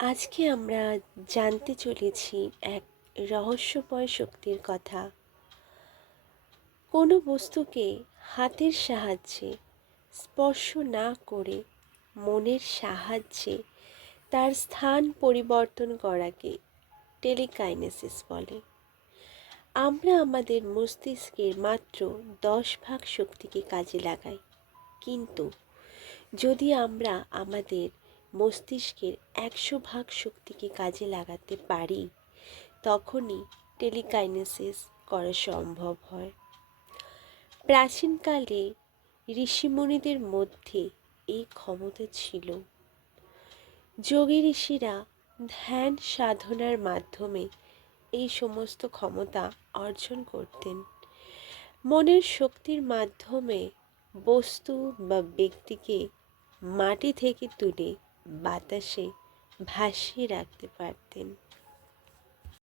আজকে আমরা জানতে চলেছি এক রহস্যময় শক্তির কথা। কোনো বস্তুকে হাতের সাহায্যে স্পর্শ না করে মনের সাহায্যে তার স্থান পরিবর্তন করাকে টেলিকাইনেসিস বলে। আমরা আমাদের মস্তিষ্কের মাত্র 10 ভাগ শক্তিকে কাজে লাগাই, কিন্তু যদি আমরা আমাদের মস্তিষ্কের 100 ভাগ শক্তিকে কাজে লাগাতে পারি, তখনই টেলিকাইনেসিস করা সম্ভব হয়। প্রাচীনকালে ঋষিমুনিদের মধ্যে এই ক্ষমতা ছিল। যোগী ঋষিরা ধ্যান সাধনার মাধ্যমে এই সমস্ত ক্ষমতা অর্জন করতেন। মনের শক্তির মাধ্যমে বস্তু বা ব্যক্তিকে মাটি থেকে তুলে বাতাসে ভাসিয়ে রাখতে পারতেন।